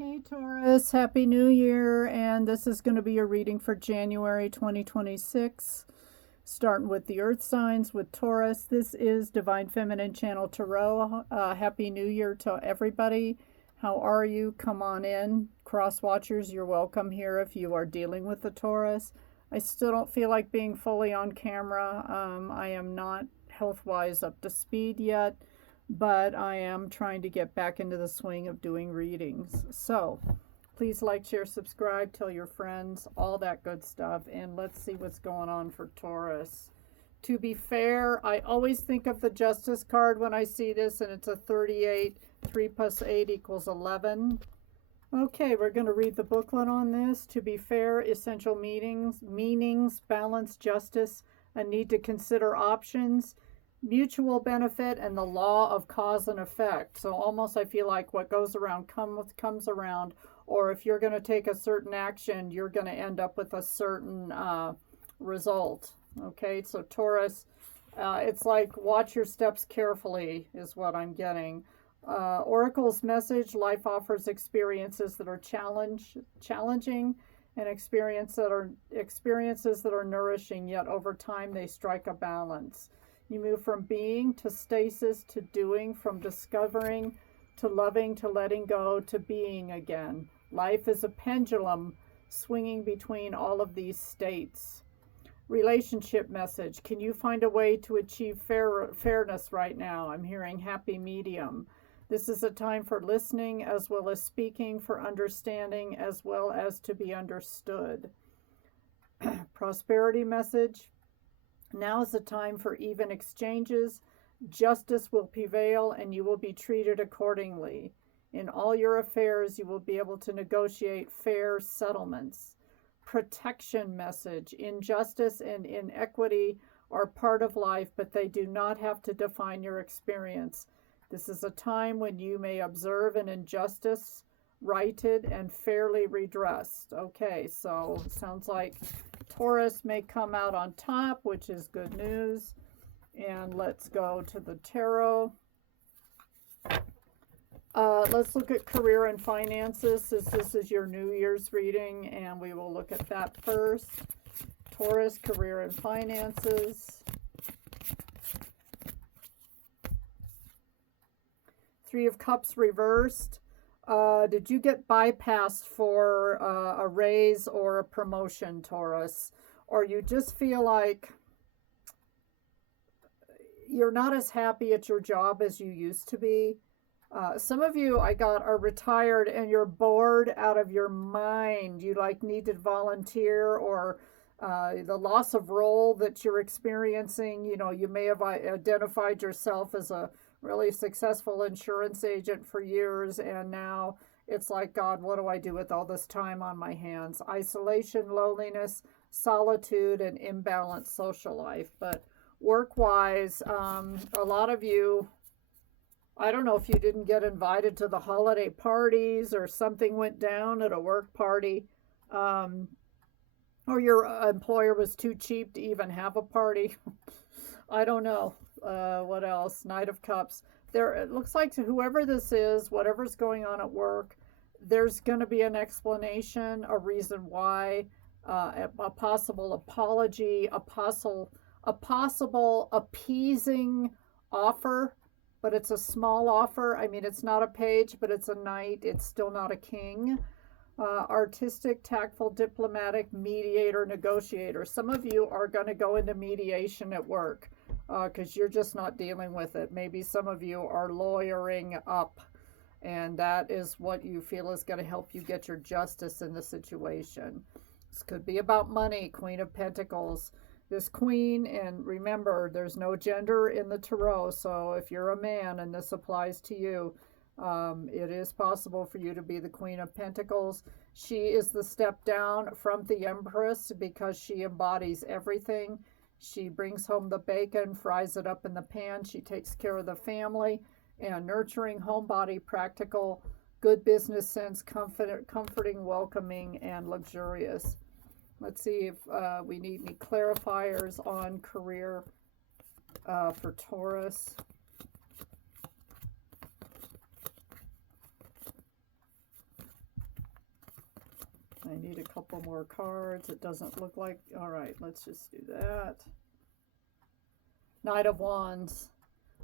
Hey Taurus, Happy New Year, and this is going to be a reading for January 2026, starting with the Earth signs with Taurus. This is Divine Feminine Channel Tarot. Happy New Year to everybody. How are you? Come on in. Cross watchers, you're welcome here if you are dealing with the Taurus. I still don't feel like being fully on camera. I am not health-wise up to speed yet, but I am trying to get back into the swing of doing readings. So please like, share, subscribe, tell your friends, all that good stuff, and let's see what's going on for Taurus. To be fair, I always think of the Justice card when I see this, and it's a 38. 3 plus 8 equals 11. Okay, we're going to read the booklet on this. To be fair, essential meanings, balance, justice, a need to consider options, mutual benefit, and the law of cause and effect. So almost I feel like what goes around comes around, or if you're going to take a certain action, you're going to end up with a certain result. Okay, so Taurus, it's like watch your steps carefully is what I'm getting. Oracle's message: life offers experiences that are challenging, and experiences that are nourishing, yet over time they strike a balance. You move from being to stasis to doing, from discovering to loving to letting go to being again. Life is a pendulum swinging between all of these states. Relationship message: can you find a way to achieve fairness right now? I'm hearing happy medium. This is a time for listening as well as speaking, for understanding as well as to be understood. Prosperity message: now is the time for even exchanges. Justice will prevail and you will be treated accordingly. In all your affairs, you will be able to negotiate fair settlements. Protection message: injustice and inequity are part of life, but they do not have to define your experience. This is a time when you may observe an injustice righted and fairly redressed. Okay, so it sounds like Taurus may come out on top, which is good news. And let's go to the tarot. Let's look at career and finances, since this is your New Year's reading, and we will look at that first. Taurus, career and finances. Three of Cups reversed. Did you get bypassed for a raise or a promotion, Taurus? Or you just feel like you're not as happy at your job as you used to be? Some of you I got are retired and you're bored out of your mind. You like need to volunteer, or the loss of role that you're experiencing. You know, you may have identified yourself as a really successful insurance agent for years, and now it's like, God, what do I do with all this time on my hands? Isolation, loneliness, solitude, and imbalanced social life. But work-wise, a lot of you, I don't know if you didn't get invited to the holiday parties or something went down at a work party, or your employer was too cheap to even have a party. I don't know. What else? Knight of Cups. There, it looks like to whoever this is, whatever's going on at work, there's going to be an explanation, a reason why, a possible apology, a possible appeasing offer, but it's a small offer. I mean, it's not a page, but it's a knight. It's still not a king. Artistic, tactful, diplomatic, mediator, negotiator. Some of you are going to go into mediation at work because you're just not dealing with it. Maybe some of you are lawyering up, and that is what you feel is going to help you get your justice in the situation. This could be about money. Queen of Pentacles. This queen, and remember, there's no gender in the tarot, so if you're a man and this applies to you, it is possible for you to be the Queen of Pentacles. She is the step down from the Empress because she embodies everything. She brings home the bacon, fries it up in the pan. She takes care of the family, and nurturing, homebody, practical, good business sense, comforting, welcoming, and luxurious. Let's see if we need any clarifiers on career for Taurus. I need a couple more cards. It doesn't look like... All right, let's just do that. Knight of Wands.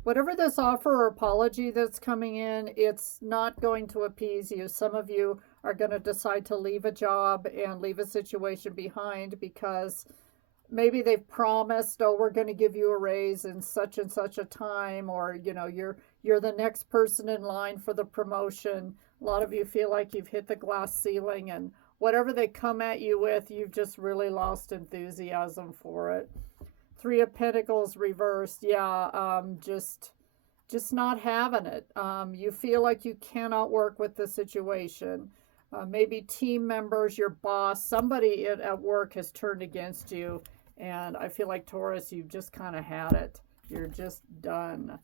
Whatever this offer or apology that's coming in, it's not going to appease you. Some of you are going to decide to leave a job and leave a situation behind because maybe they've promised, oh, we're going to give you a raise in such and such a time, or, you know, you're the next person in line for the promotion. A lot of you feel like you've hit the glass ceiling, and whatever they come at you with, you've just really lost enthusiasm for it. Three of Pentacles reversed. Yeah, just not having it. You feel like you cannot work with the situation. Maybe team members, your boss, somebody at work has turned against you. And I feel like, Taurus, you've just kind of had it. You're just done.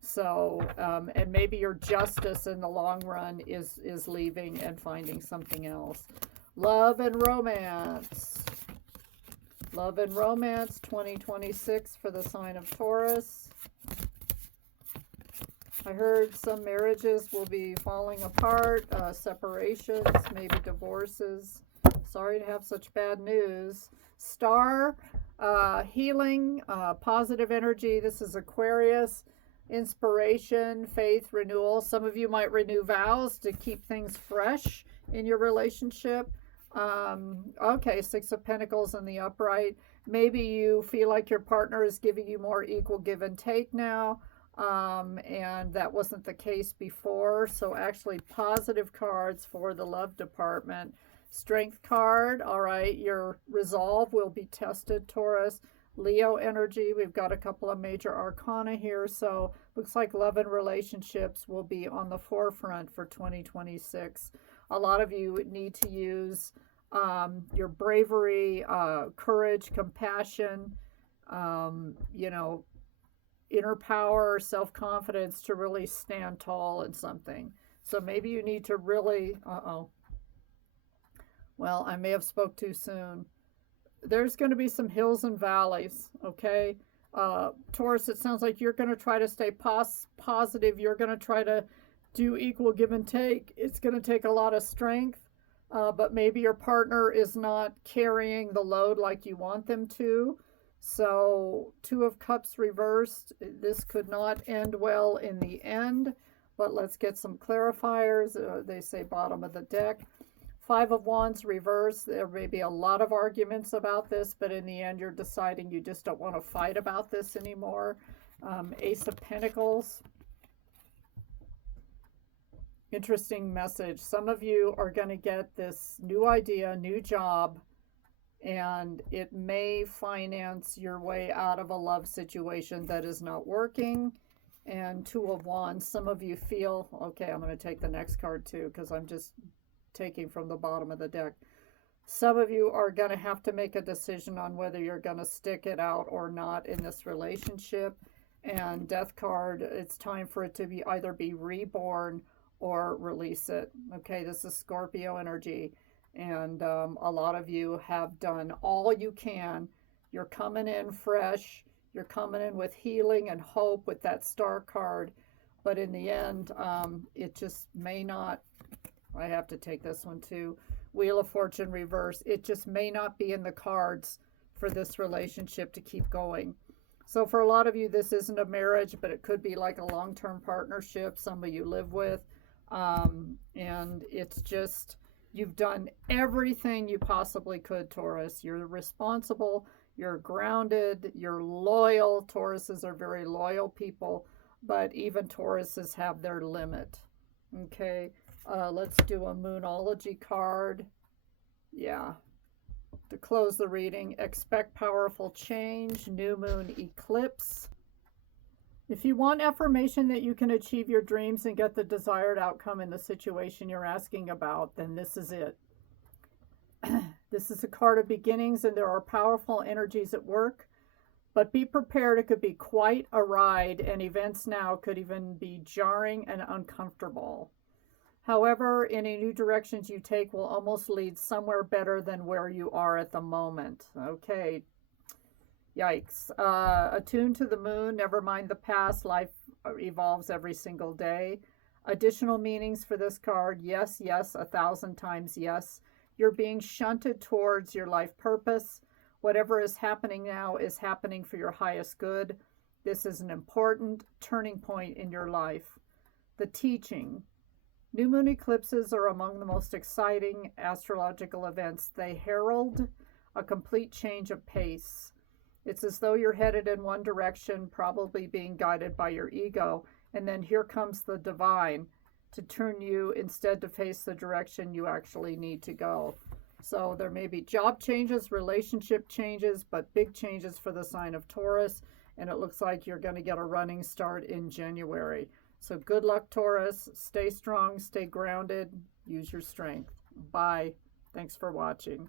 So, and maybe your justice in the long run is leaving and finding something else. Love and romance. Love and Romance 2026 for the sign of Taurus. I heard some marriages will be falling apart, separations, maybe divorces. Sorry to have such bad news. Star, healing, positive energy. This is Aquarius. Inspiration, faith, renewal. Some of you might renew vows to keep things fresh in your relationship. Okay, Six of Pentacles in the upright. Maybe you feel like your partner is giving you more equal give and take now, and that wasn't the case before. So actually positive cards for the love department. Strength card, all right, your resolve will be tested, Taurus. Leo energy, we've got a couple of major arcana here, so looks like love and relationships will be on the forefront for 2026. A lot of you need to use your bravery, courage, compassion, you know, inner power, self-confidence to really stand tall in something. So maybe you need to really, well, I may have spoke too soon. There's going to be some hills and valleys, okay? Taurus, it sounds like you're going to try to stay positive. You're going to try to do equal give and take. It's going to take a lot of strength, but maybe your partner is not carrying the load like you want them to. So Two of Cups reversed. This could not end well in the end, but let's get some clarifiers. They say bottom of the deck. Five of Wands reversed. There may be a lot of arguments about this, but in the end you're deciding you just don't want to fight about this anymore. Ace of Pentacles. Interesting message. Some of you are going to get this new idea, new job, and it may finance your way out of a love situation that is not working. And Two of Wands. Some of you feel, okay, I'm going to take the next card too, because I'm just taking from the bottom of the deck. Some of you are going to have to make a decision on whether you're going to stick it out or not in this relationship. And Death card, it's time for it to be either be reborn or release it. Okay, this is Scorpio energy, and a lot of you have done all you can. You're coming in fresh. You're coming in with healing and hope with that Star card, but in the end, it just may not. I have to take this one too. Wheel of Fortune reverse. It just may not be in the cards for this relationship to keep going. So for a lot of you, this isn't a marriage, but it could be like a long-term partnership, somebody you live with. And it's just, you've done everything you possibly could, Taurus. You're responsible, you're grounded, you're loyal. Tauruses are very loyal people, but even Tauruses have their limit. Okay, let's do a Moonology card. Yeah. To close the reading, expect powerful change, new moon eclipse. If you want affirmation that you can achieve your dreams and get the desired outcome in the situation you're asking about, then this is it. This is a card of beginnings, and there are powerful energies at work. But be prepared, it could be quite a ride, and events now could even be jarring and uncomfortable. However, any new directions you take will almost lead somewhere better than where you are at the moment. Okay. Yikes. Attuned to the moon, never mind the past, life evolves every single day. Additional meanings for this card, yes, yes, 1,000 times yes. You're being shunted towards your life purpose. Whatever is happening now is happening for your highest good. This is an important turning point in your life. The teaching. New moon eclipses are among the most exciting astrological events. They herald a complete change of pace. It's as though you're headed in one direction, probably being guided by your ego, and then here comes the divine to turn you instead to face the direction you actually need to go. So there may be job changes, relationship changes, but big changes for the sign of Taurus, and it looks like you're going to get a running start in January. So good luck, Taurus. Stay strong, stay grounded, use your strength. Bye. Thanks for watching.